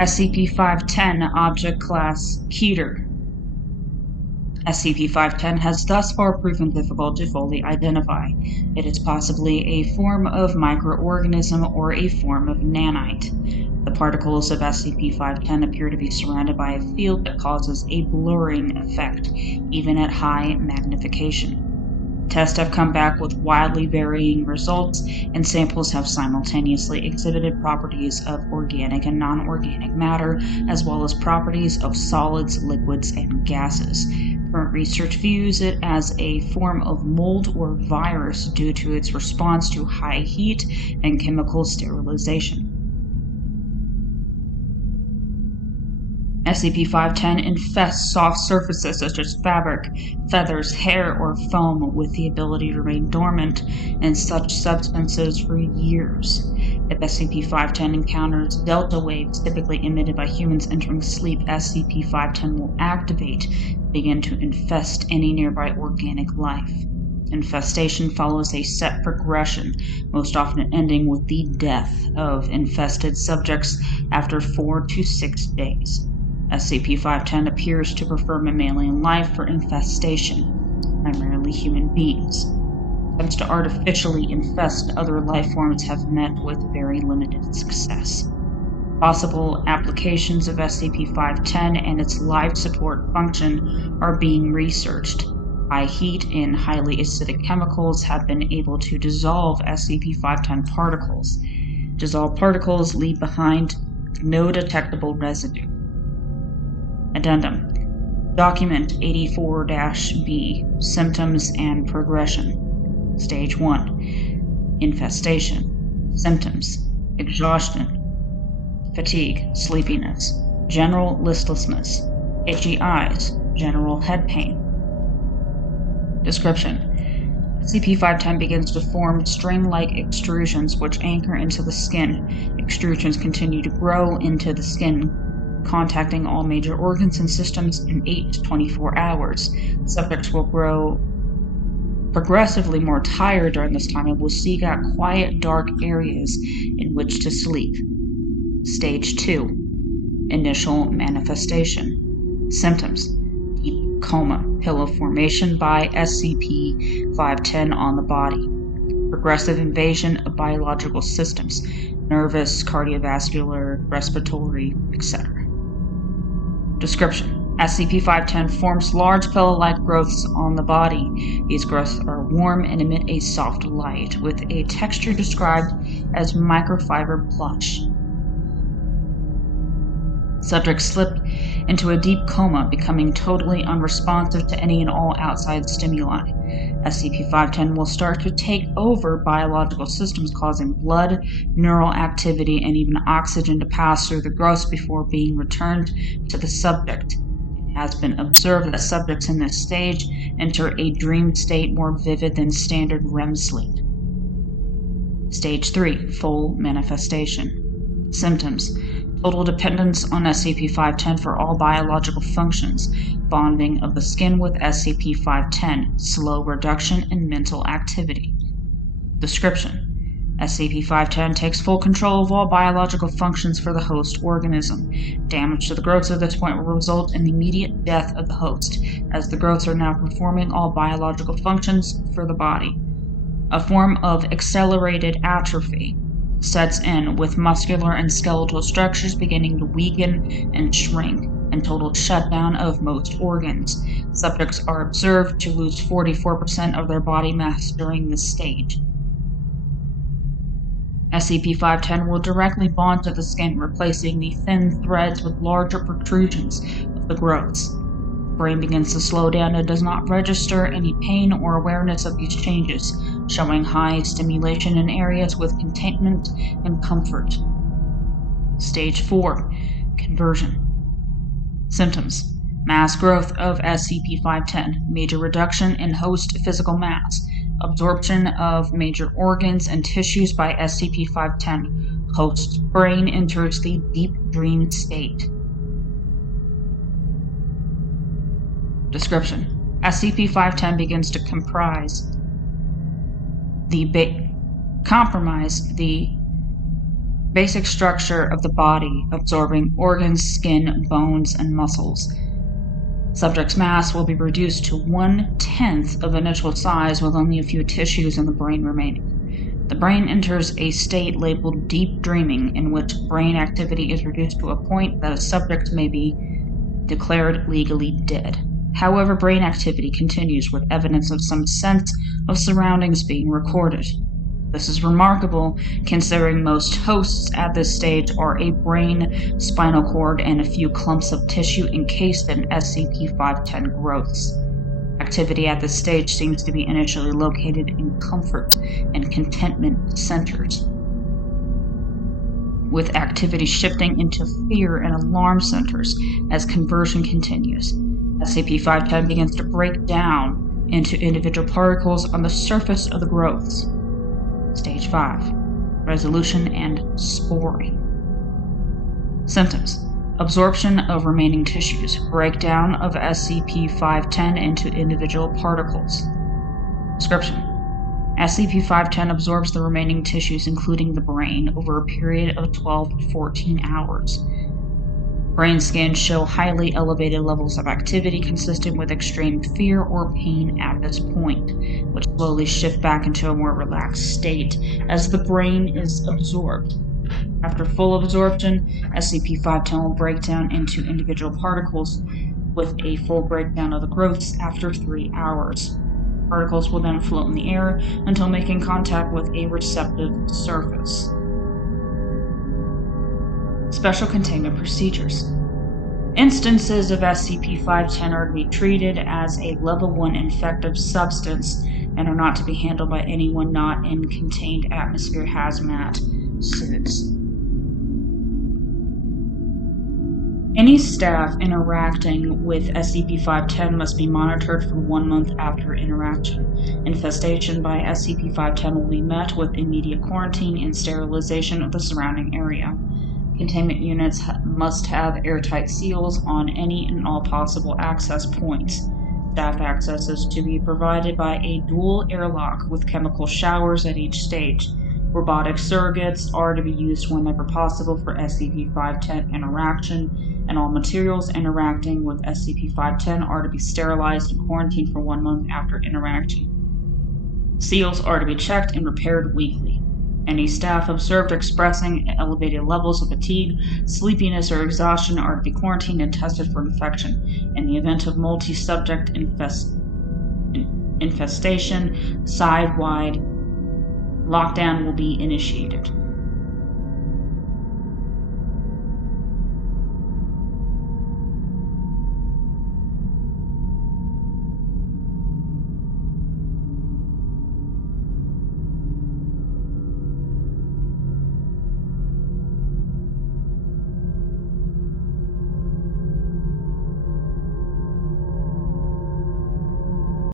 SCP-510 Object Class Keter. SCP-510 has thus far proven difficult to fully identify. It is possibly a form of microorganism or a form of nanite. The particles of SCP-510 appear to be surrounded by a field that causes a blurring effect, even at high magnification. Tests have come back with wildly varying results, and samples have simultaneously exhibited properties of organic and non-organic matter, as well as properties of solids, liquids, and gases. Current research views it as a form of mold or virus due to its response to high heat and chemical sterilization. SCP-510 infests soft surfaces such as fabric, feathers, hair, or foam with the ability to remain dormant in such substances for years. If SCP-510 encounters delta waves typically emitted by humans entering sleep, SCP-510 will activate and begin to infest any nearby organic life. Infestation follows a set progression, most often ending with the death of infested subjects after 4 to 6 days. SCP-510 appears to prefer mammalian life for infestation, primarily human beings. Attempts to artificially infest other life forms have met with very limited success. Possible applications of SCP-510 and its life support function are being researched. High heat and highly acidic chemicals have been able to dissolve SCP-510 particles. Dissolved particles leave behind no detectable residue. Addendum. Document 84-B. Symptoms and progression. Stage 1. Infestation. Symptoms. Exhaustion. Fatigue, sleepiness. General listlessness. Itchy eyes. General head pain. Description. SCP-510 begins to form string-like extrusions which anchor into the skin. Extrusions continue to grow into the skin, contacting all major organs and systems in 8 to 24 hours. Subjects will grow progressively more tired during this time and will seek out quiet, dark areas in which to sleep. Stage 2. Initial manifestation. Symptoms. Deep coma, pillow formation by SCP-510 on the body. Progressive invasion of biological systems, nervous, cardiovascular, respiratory, etc. Description. SCP-510 forms large pillow-like growths on the body. These growths are warm and emit a soft light, with a texture described as microfiber plush. Subjects slip into a deep coma, becoming totally unresponsive to any and all outside stimuli. SCP-510 will start to take over biological systems, causing blood, neural activity, and even oxygen to pass through the growths before being returned to the subject. It has been observed that subjects in this stage enter a dream state more vivid than standard REM sleep. Stage 3. Full manifestation. Symptoms. Total dependence on SCP-510 for all biological functions, bonding of the skin with SCP-510, slow reduction in mental activity. Description. SCP-510 takes full control of all biological functions for the host organism. Damage to the growths at this point will result in the immediate death of the host, as the growths are now performing all biological functions for the body. A form of accelerated atrophy sets in, with muscular and skeletal structures beginning to weaken and shrink, and total shutdown of most organs. Subjects are observed to lose 44% of their body mass during this stage. SCP-510 will directly bond to the skin, replacing the thin threads with larger protrusions of the growths. The brain begins to slow down and does not register any pain or awareness of these changes, showing high stimulation in areas with containment and comfort. Stage 4. Conversion. Symptoms. Mass growth of SCP-510, major reduction in host physical mass, absorption of major organs and tissues by SCP-510. Host brain enters the deep dream state. Description. SCP-510 begins to compromise the Basic structure of the body, absorbing organs, skin, bones, and muscles. Subject's mass will be reduced to 1/10 of initial size with only a few tissues in the brain remaining. The brain enters a state labeled deep dreaming, in which brain activity is reduced to a point that a subject may be declared legally dead. However, brain activity continues with evidence of some sense of surroundings being recorded. This is remarkable, considering most hosts at this stage are a brain, spinal cord, and a few clumps of tissue encased in SCP-510 growths. Activity at this stage seems to be initially located in comfort and contentment centers, with activity shifting into fear and alarm centers as conversion continues. SCP-510 begins to break down into individual particles on the surface of the growths. Stage 5. Resolution and sporing. Symptoms: absorption of remaining tissues, breakdown of SCP-510 into individual particles. Description: SCP-510 absorbs the remaining tissues, including the brain, over a period of 12 to 14 hours. Brain scans show highly elevated levels of activity consistent with extreme fear or pain at this point, which slowly shift back into a more relaxed state as the brain is absorbed. After full absorption, SCP-510 will break down into individual particles, with a full breakdown of the growths after 3 hours. Particles will then float in the air until making contact with a receptive surface. Special containment procedures. Instances of SCP-510 are to be treated as a Level 1 infective substance and are not to be handled by anyone not in contained atmosphere hazmat suits. Any staff interacting with SCP-510 must be monitored for 1 month after interaction. Infestation by SCP-510 will be met with immediate quarantine and sterilization of the surrounding area. Containment units must have airtight seals on any and all possible access points. Staff access is to be provided by a dual airlock with chemical showers at each stage. Robotic surrogates are to be used whenever possible for SCP-510 interaction, and all materials interacting with SCP-510 are to be sterilized and quarantined for 1 month after interaction. Seals are to be checked and repaired weekly. Any staff observed expressing elevated levels of fatigue, sleepiness, or exhaustion are to be quarantined and tested for infection. In the event of multi-subject infestation, side-wide lockdown will be initiated.